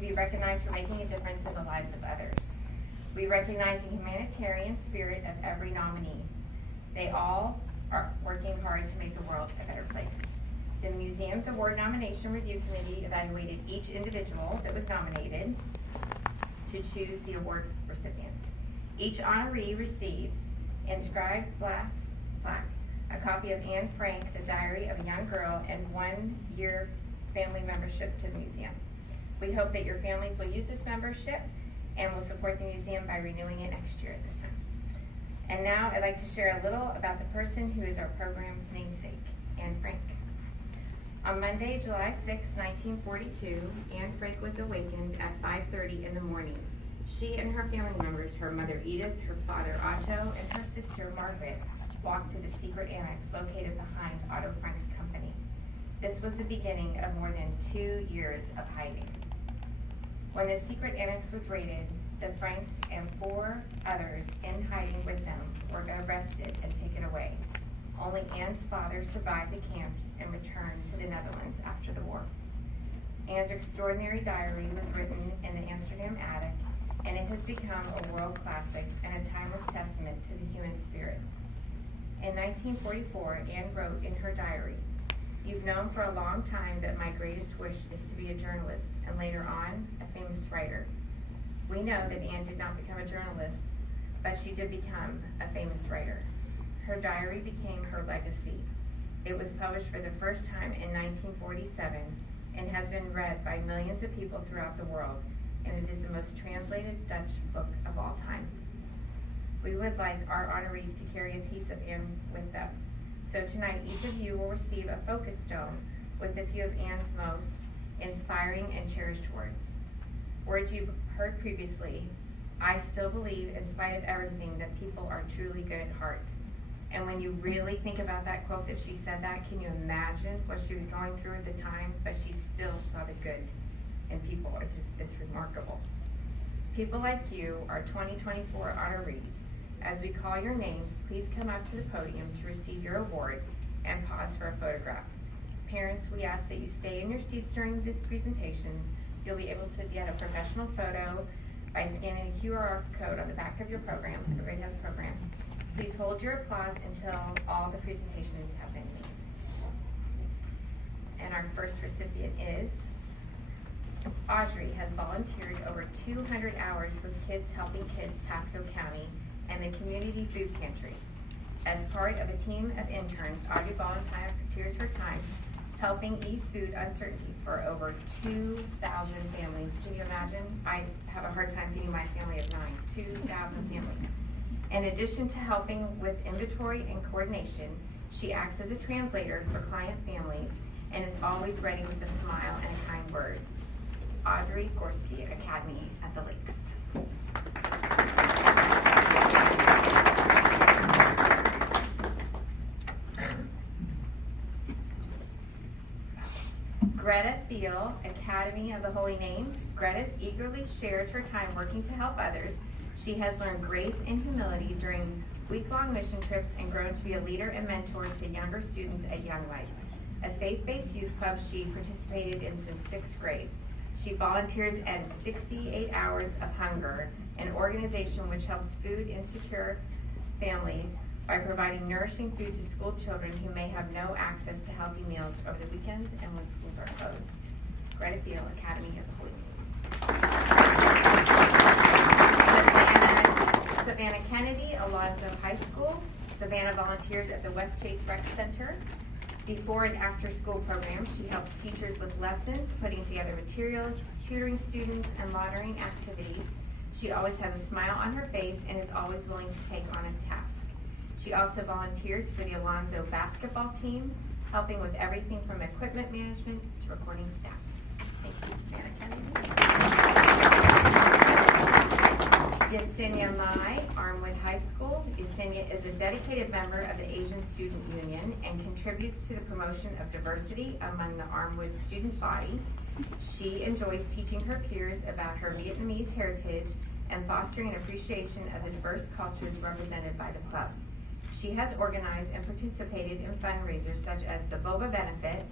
to be recognized for making a difference in the lives of others. We recognize the humanitarian spirit of every nominee. They all are working hard to make the world a better place. The museum's award nomination review committee evaluated each individual that was nominated to choose the award recipients. Each honoree receives inscribed glass plaque, a copy of Anne Frank, The Diary of a Young Girl, and 1-year family membership to the museum. We hope that your families will use this membership and will support the museum by renewing it next year at this time. And now I'd like to share a little about the person who is our program's namesake, Anne Frank. On Monday, July 6, 1942, Anne Frank was awakened at 5:30 in the morning. She and her family members, her mother Edith, her father Otto, and her sister Margaret, walked to the secret annex located behind Otto Frank's company. This was the beginning of more than 2 years of hiding. When the secret annex was raided, the Franks and 4 others in hiding with them were arrested and taken away. Only Anne's father survived the camps and returned to the Netherlands after the war. Anne's extraordinary diary was written in the Amsterdam attic, and it has become a world classic and a timeless testament to the human spirit. In 1944, Anne wrote in her diary, "You've known for a long time that my greatest wish is to be a journalist, and later on, a famous writer." We know that Anne did not become a journalist, but she did become a famous writer. Her diary became her legacy. It was published for the first time in 1947 and has been read by millions of people throughout the world, and it is the most translated Dutch book of all time. We would like our honorees to carry a piece of Anne with them. So tonight, each of you will receive a focus stone with a few of Anne's most inspiring and cherished words. Words you've heard previously. I still believe, in spite of everything, that people are truly good at heart. And when you really think about that quote that she said that, can you imagine what she was going through at the time? But she still saw the good in people. It's remarkable. People like you are 2024 honorees. As we call your names, please come up to the podium to receive your award and pause for a photograph. Parents, we ask that you stay in your seats during the presentations. You'll be able to get a professional photo by scanning the QR code on the back of your program. Everybody has a program. Please hold your applause until all the presentations have been made. And our first recipient is Audrey. Has volunteered over 200 hours with Kids Helping Kids Pasco County and the Community Food Pantry. As part of a team of interns, Audrey volunteers her time helping ease food uncertainty for over 2,000 families. Can you imagine? I have a hard time feeding my family of 9. 2,000 families. In addition to helping with inventory and coordination, she acts as a translator for client families and is always ready with a smile and a kind word. Audrey Gorski, Academy at the Lakes. Greta Thiel, Academy of the Holy Names. Greta eagerly shares her time working to help others. She has learned grace and humility during week-long mission trips and grown to be a leader and mentor to younger students at Young Life, a faith-based youth club she participated in since 6th grade. She volunteers at 68 Hours of Hunger, an organization which helps food insecure families by providing nourishing food to school children who may have no access to healthy meals over the weekends and when schools are closed. Greta Thiel, Academy of the Holy Names. Savannah Kennedy, Alonzo High School. Savannah volunteers at the West Chase Rec Center. Before and after school programs, she helps teachers with lessons, putting together materials, tutoring students, and monitoring activities. She always has a smile on her face and is always willing to take on a task. She also volunteers for the Alonzo basketball team, helping with everything from equipment management to recording stats. Thank you, Savannah Kennedy. Yesenia Mai, Armwood High School. Yesenia is a dedicated member of the Asian Student Union and contributes to the promotion of diversity among the Armwood student body. She enjoys teaching her peers about her Vietnamese heritage and fostering an appreciation of the diverse cultures represented by the club. She has organized and participated in fundraisers such as the Boba Benefit.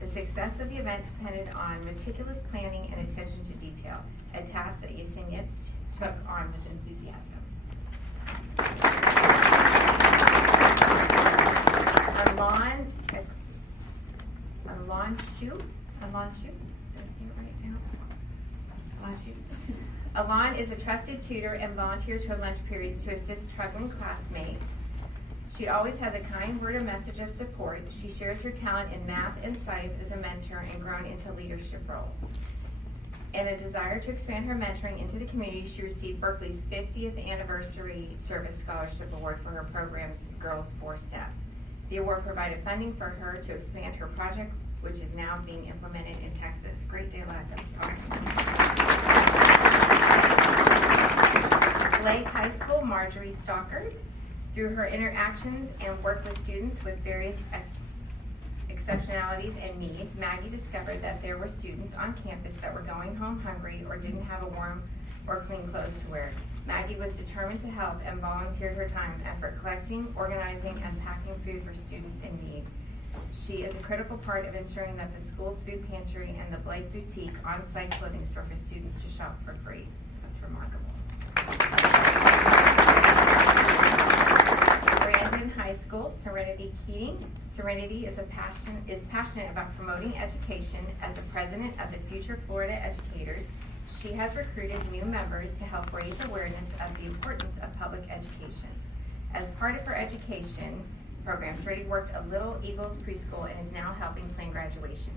The success of the event depended on meticulous planning and attention to detail. detail, a task that Yesenia took on with enthusiasm. Alon is a trusted tutor and volunteers her lunch periods to assist struggling classmates. She always has a kind word or message of support. She shares her talent in math and science as a mentor and grown into a leadership role. And a desire to expand her mentoring into the community, she received Berkeley's 50th Anniversary Service Scholarship Award for her program's Girls 4-Step. The award provided funding for her to expand her project, which is now being implemented in Texas. Great day, lad. Lake High School, Marjorie Stockard. Through her interactions and work with students with various exceptionalities and needs, Maggie discovered that there were students on campus that were going home hungry or didn't have a warm or clean clothes to wear. Maggie was determined to help and volunteered her time and effort collecting, organizing, and packing food for students in need. She is a critical part of ensuring that the school's food pantry and the Blake Boutique on-site clothing store for students to shop for free. That's remarkable. Brandon High School, Serenity Keating. Serenity is passionate about promoting education. As a president of the Future Florida Educators, she has recruited new members to help raise awareness of the importance of public education. As part of her education program, Serenity worked at Little Eagles Preschool and is now helping plan graduation.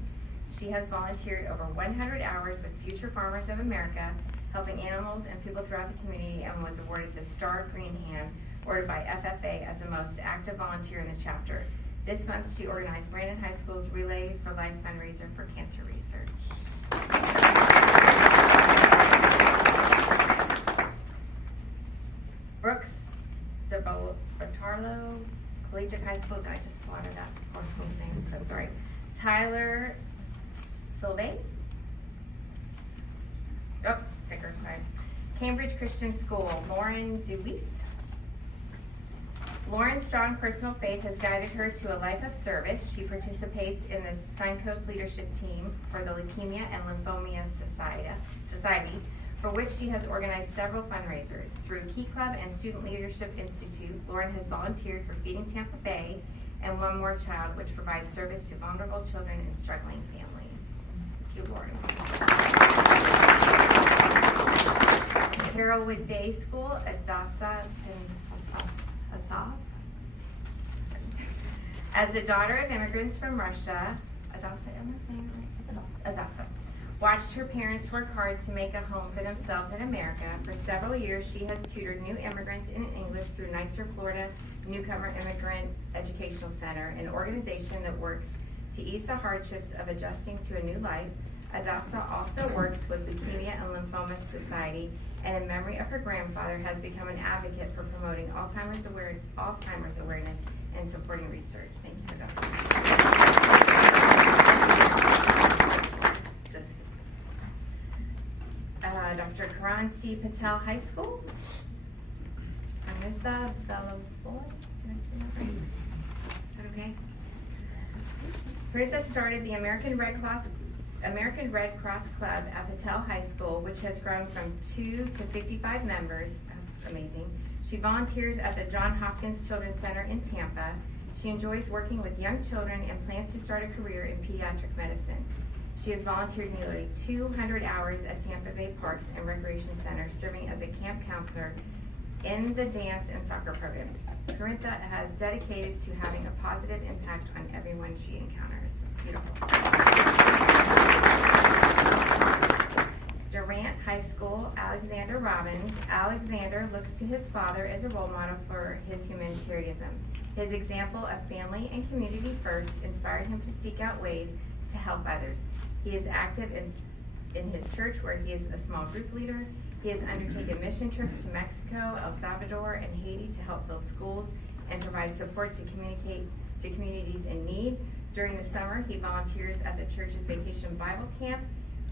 She has volunteered over 100 hours with Future Farmers of America, helping animals and people throughout the community, and was awarded the Star Green Hand, awarded by FFA as the most active volunteer in the chapter. This month, she organized Brandon High School's Relay for Life fundraiser for cancer research. Brooks DeBartolo, Collegiate High School. Did I just slaughter that horseman's name? So sorry. Tyler Sylvain. Oh, sticker, sorry. Cambridge Christian School, Lauren DeWeese. Lauren's strong personal faith has guided her to a life of service. She participates in the Signpost Leadership Team for the Leukemia and Lymphoma Society, for which she has organized several fundraisers. Through Key Club and Student Leadership Institute, Lauren has volunteered for Feeding Tampa Bay and One More Child, which provides service to vulnerable children and struggling families. Thank you, Lauren. Carrollwood Day School, Adasa Asaf. As the daughter of immigrants from Russia, Adasa watched her parents work hard to make a home for themselves in America. For several years, she has tutored new immigrants in English through Nicer, Florida Newcomer Immigrant Educational Center, an organization that works to ease the hardships of adjusting to a new life. Adasa also works with Leukemia and Lymphoma Society, and in memory of her grandfather, has become an advocate for promoting Alzheimer's awareness and supporting research. Thank you, Adasa. Dr. Karan C. Patel High School. Anitha Bellavoy. Did I say that right? Is that okay? Anitha started the American Red Cross Club at Patel High School, which has grown from 2 to 55 members. That's amazing. She volunteers at the Johns Hopkins Children's Center in Tampa. She enjoys working with young children and plans to start a career in pediatric medicine. She has volunteered nearly 200 hours at Tampa Bay Parks and Recreation Center, serving as a camp counselor in the dance and soccer programs. Corintha has dedicated to having a positive impact on everyone she encounters. It's beautiful. Durant High School, Alexander Robbins. Alexander looks to his father as a role model for his humanitarianism. His example of family and community first inspired him to seek out ways to help others. He is active in his church, where he is a small group leader. He has undertaken mission trips to Mexico, El Salvador, and Haiti to help build schools and provide support to communities in need. During the summer, he volunteers at the church's Vacation Bible Camp,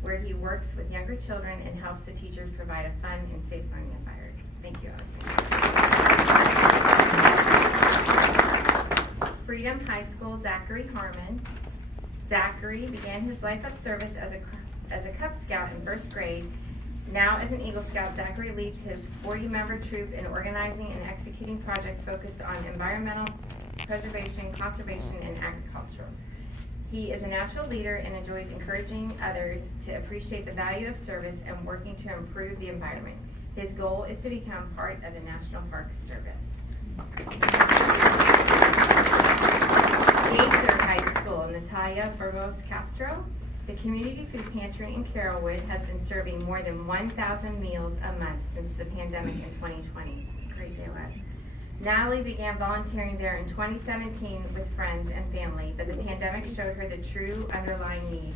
where he works with younger children and helps the teachers provide a fun and safe learning environment. Thank you, Alexander. Freedom High School, Zachary Harmon. Zachary began his life of service as a as a Cub Scout in first grade. Now as an Eagle Scout, Zachary leads his 40-member troop in organizing and executing projects focused on environmental preservation, conservation, and agriculture. He is a natural leader and enjoys encouraging others to appreciate the value of service and working to improve the environment. His goal is to become part of the National Park Service. Gaither High School, Natalia Burgos Castro. The Community Food Pantry in Carrollwood has been serving more than 1,000 meals a month since the pandemic in 2020. Great day, Les. Natalie began volunteering there in 2017 with friends and family, but the pandemic showed her the true underlying need.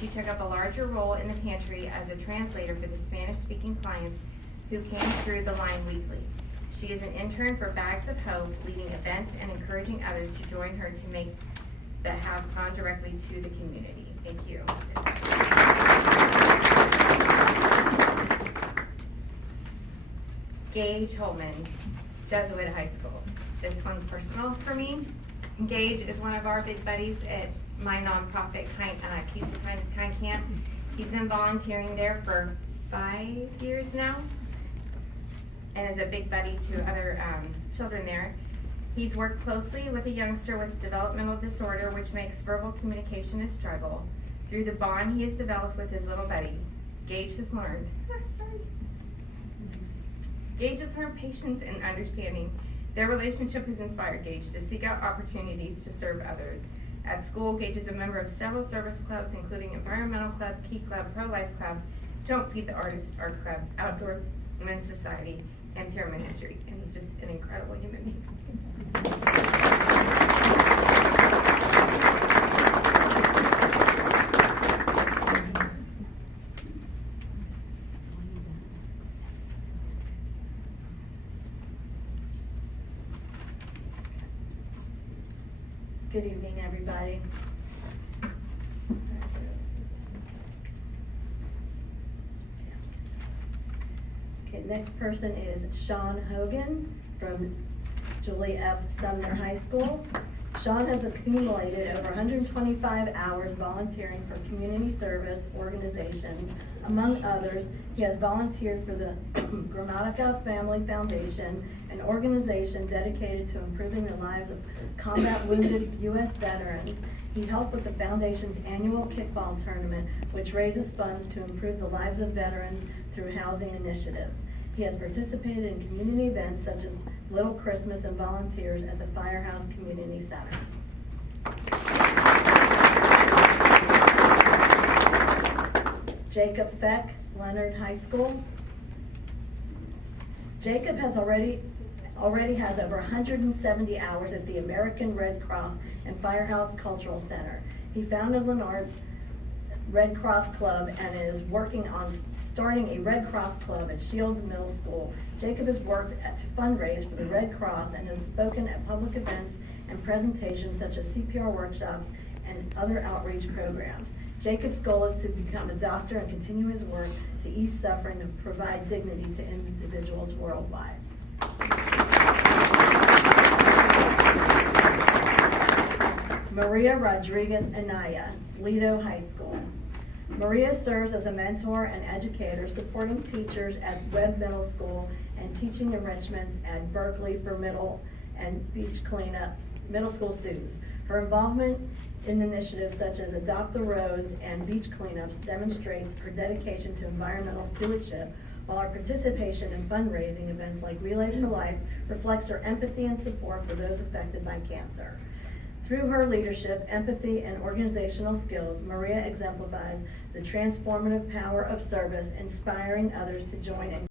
She took up a larger role in the pantry as a translator for the Spanish-speaking clients who came through the line weekly. She is an intern for Bags of Hope, leading events and encouraging others to join her to make that have gone directly to the community. Thank you. Gage Holman, Jesuit High School. This one's personal for me. Gage is one of our big buddies at my nonprofit, Keys the Kindness Kind Camp. He's been volunteering there for 5 years now and is a big buddy to other children there. He's worked closely with a youngster with developmental disorder, which makes verbal communication a struggle. Through the bond he has developed with his little buddy, Gage has learned patience and understanding. Their relationship has inspired Gage to seek out opportunities to serve others. At school, Gage is a member of several service clubs, including Environmental Club, Key Club, Pro-Life Club, Don't Feed the Artist Art Club, Outdoors Men's Society, and Pure Ministry. And he's just an incredible human being. Good evening, everybody. Okay, next person is Sean Hogan from Julie F. Sumner High School. Sean has accumulated over 125 hours volunteering for community service organizations. Among others, he has volunteered for the Gramatica Family Foundation, an organization dedicated to improving the lives of combat wounded U.S. veterans. He helped with the foundation's annual kickball tournament, which raises funds to improve the lives of veterans through housing initiatives. He has participated in community events such as Little Christmas and volunteers at the Firehouse Community Center. Jacob Feck, Leonard High School. Jacob has already has over 170 hours at the American Red Cross and Firehouse Cultural Center. He founded Leonard's Red Cross Club and is working on starting a Red Cross Club at Shields Middle School. Jacob has worked to fundraise for the Red Cross and has spoken at public events and presentations such as CPR workshops and other outreach programs. Jacob's goal is to become a doctor and continue his work to ease suffering and provide dignity to individuals worldwide. Maria Rodriguez Anaya, Lido High School. Maria serves as a mentor and educator, supporting teachers at Webb Middle School and teaching enrichments at Berkeley for middle and beach cleanups, middle school students. Her involvement in initiatives such as Adopt the Roads and beach cleanups demonstrates her dedication to environmental stewardship, while her participation in fundraising events like Relay for Life reflects her empathy and support for those affected by cancer. Through her leadership, empathy, and organizational skills, Maria exemplifies the transformative power of service, inspiring others to join in